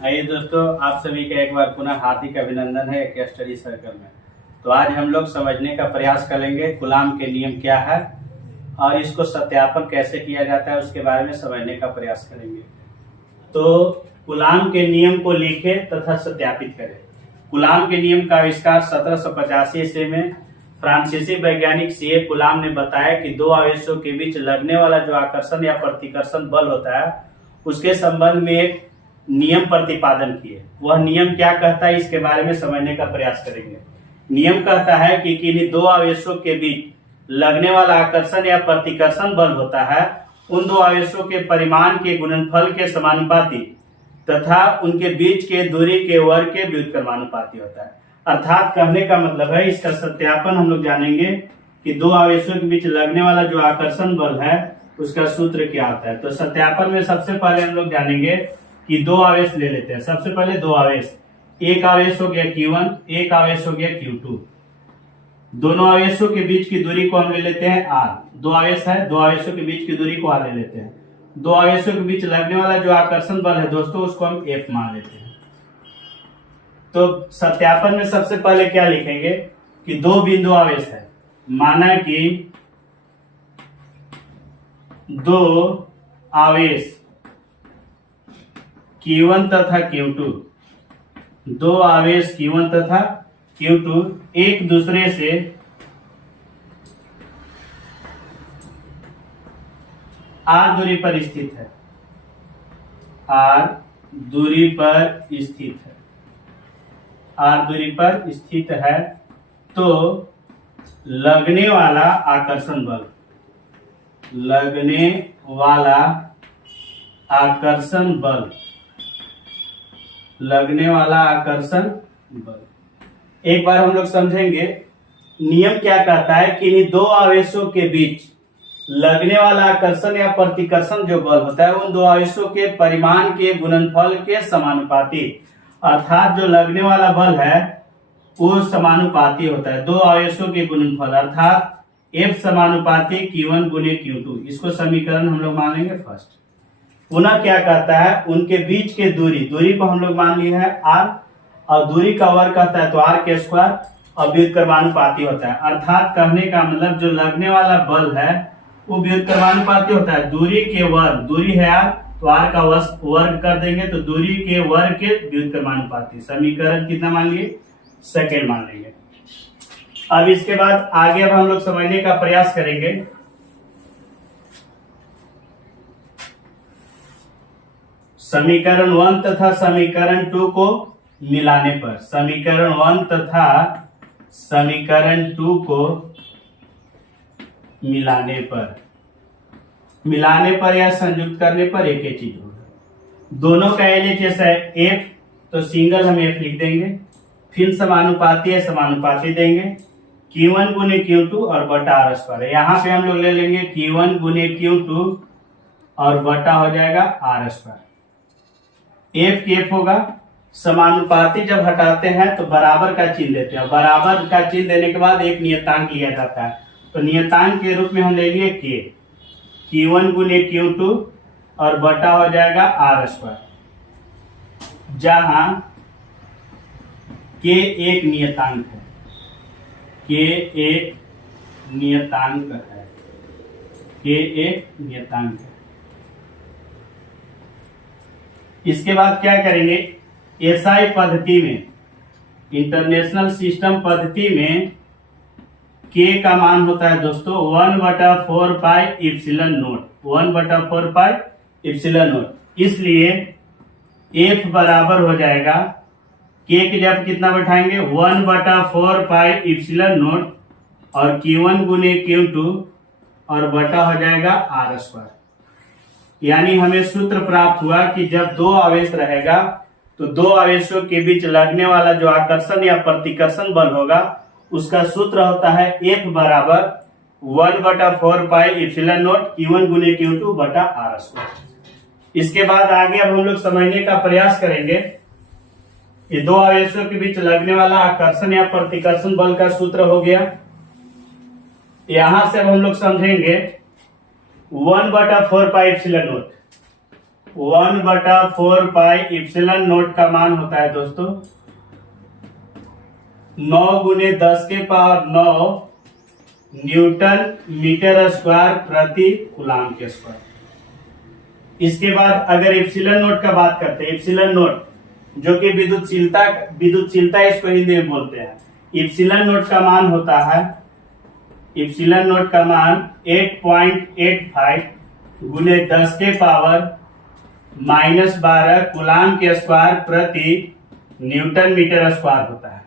आइए दोस्तों, आप सभी का एक बार पुनः हार्दिक अभिनंदन है एक स्टडी सर्कल में। तो आज हम लोग समझने का प्रयास करेंगे कूलाम के नियम क्या है और इसको सत्यापन कैसे किया जाता है उसके बारे में समझने का प्रयास करेंगे। तो कूलाम के नियम को लिखे तथा सत्यापित करें। कूलाम के नियम का आविष्कार 1785 ईस्वी में फ्रांसीसी वैज्ञानिक सीए कूलाम ने बताया कि दो आवेशों के बीच लगने वाला जो आकर्षण या प्रतिकर्षण बल होता है उसके संबंध में एक नियम प्रतिपादन किए। वह नियम क्या कहता है इसके बारे में समझने का प्रयास करेंगे। नियम कहता है कि किन्हीं दो आवेशों के बीच लगने वाला आकर्षण या प्रतिकर्षण बल होता है उन दो आवेशों के परिमाण के गुणनफल के समानुपाती तथा उनके बीच के दूरी के वर्ग के व्युत्क्रमानुपाती होता है। अर्थात कहने का मतलब है, इसका सत्यापन हम लोग जानेंगे कि दो आवेशों के बीच लगने वाला जो आकर्षण बल है उसका सूत्र क्या होता है। तो सत्यापन में सबसे पहले हम लोग जानेंगे कि दो आवेश ले लेते हैं। सबसे पहले दो आवेश, एक आवेश हो गया Q1, एक आवेश हो गया Q2। दोनों आवेशों के बीच की दूरी को हम ले लेते हैं R। दो आवेश है, दो आवेशों के बीच की दूरी को R ले लेते हैं। दो आवेशों के बीच लगने वाला जो आकर्षण बल है दोस्तों उसको हम F मान लेते हैं। तो सत्यापन में सबसे पहले क्या लिखेंगे कि दो बिंदु आवेश है। माना कि दो आवेश Q1 तथा Q2, दो आवेश Q1 तथा Q2 एक दूसरे से R दूरी पर स्थित है। R दूरी पर स्थित है। R दूरी पर स्थित है तो लगने वाला आकर्षण बल, लगने वाला आकर्षण बल, लगने वाला आकर्षण बल। एक बार हम लोग समझेंगे नियम क्या कहता है कि इन दो आवेशों के बीच लगने वाला आकर्षण या प्रतिकर्षण जो बल होता है उन दो आवेशों के परिमाण के गुणनफल के समानुपाती, अर्थात जो लगने वाला बल है वो समानुपाती होता है दो आवेशों के गुणनफल, अर्थात F समानुपाती Q1 गुने Q2। इसको समीकरण हम लोग मान लेंगे फर्स्ट। पुनः क्या कहता है, उनके बीच के दूरी, दूरी को हम लोग मान लिया है R और दूरी का वर्ग कहता है तो R के स्क्वायर और व्युत्क्रमानुपाती होता है। अर्थात कहने का मतलब जो लगने वाला बल है वो व्युत्क्रमानुपाती होता है दूरी के वर्ग, दूरी है R तो R का वर्ग कर देंगे तो दूरी के वर्ग के व्युत्क्रमानुपाती। समीकरण कितना मान लिए, सेकेंड मान लेंगे। अब इसके बाद आगे अब हम लोग समझने का प्रयास करेंगे। समीकरण 1 तथा समीकरण 2 को मिलाने पर, समीकरण 1 तथा समीकरण 2 को मिलाने पर या संयुक्त करने पर एक ही चीज होगा। दोनों का LHS है F तो सिंगल हम F लिख देंगे, फिर समानुपाती है समानुपाती देंगे Q1 गुने Q2 और बटा R स्क्वायर। यहाँ पे हम लोग ले लेंगे Q1 गुने Q2 और बटा हो जाएगा R स्क्वायर। F की F होगा, समानुपाती जब हटाते हैं तो बराबर का चिन्ह देते हैं। बराबर का चिन्ह देने के बाद एक नियतांक लिया जाता है तो नियतांक के रूप में हम ले लिए K, Q1 गुने Q2 और बटा हो जाएगा R स्क्वायर, जहां K एक नियतांक है, K एक नियतांक है, K एक नियतांक है। इसके बाद क्या करेंगे, SI पद्धति में, इंटरनेशनल सिस्टम पद्धति में K का मान होता है दोस्तों 1/4 पाई इप्सिलन नोट, 1/4 पाई इप्सिलन नोट। इसलिए F बराबर हो जाएगा K की जब कितना बैठाएंगे 1/4 पाई इप्सिलन नोट और Q1 गुने Q2 और बटा हो जाएगा R स्क्वायर। यानी हमें सूत्र प्राप्त हुआ कि जब दो आवेश रहेगा तो दो आवेशों के बीच लगने वाला जो आकर्षण या प्रतिकर्षण बल होगा उसका सूत्र होता है F बराबर 1/4 पाई इप्सिलन नोट Q1 गुने Q2 बटा R स्क्वायर। इसके बाद आगे अब हम लोग समझने का प्रयास करेंगे ये दो आवेशों के बीच लगने वाला आकर्षण या प्रतिकर्षण बल का सूत्र हो गया। यहां से अब हम लोग समझेंगे 1/4 पाई इप्सिलन नोट। 1/4 इप्सिलन नोट का मान होता है दोस्तों 9 × 10⁻9 न्यूटन मीटर स्क्वायर प्रति कूलाम के स्क्वायर। इसके बाद अगर इप्सिलन नोट का बात करते हैं, इप्सिलन नोट जो कि विद्युतशीलता इसको हिंदी में बोलते हैं। इप्सिलन नोट का मान होता है, इप्सिलन नोट का मान 8.85 × 10⁻⁻12 कूलाम के स्क्वायर प्रति न्यूटन मीटर स्क्वायर होता है।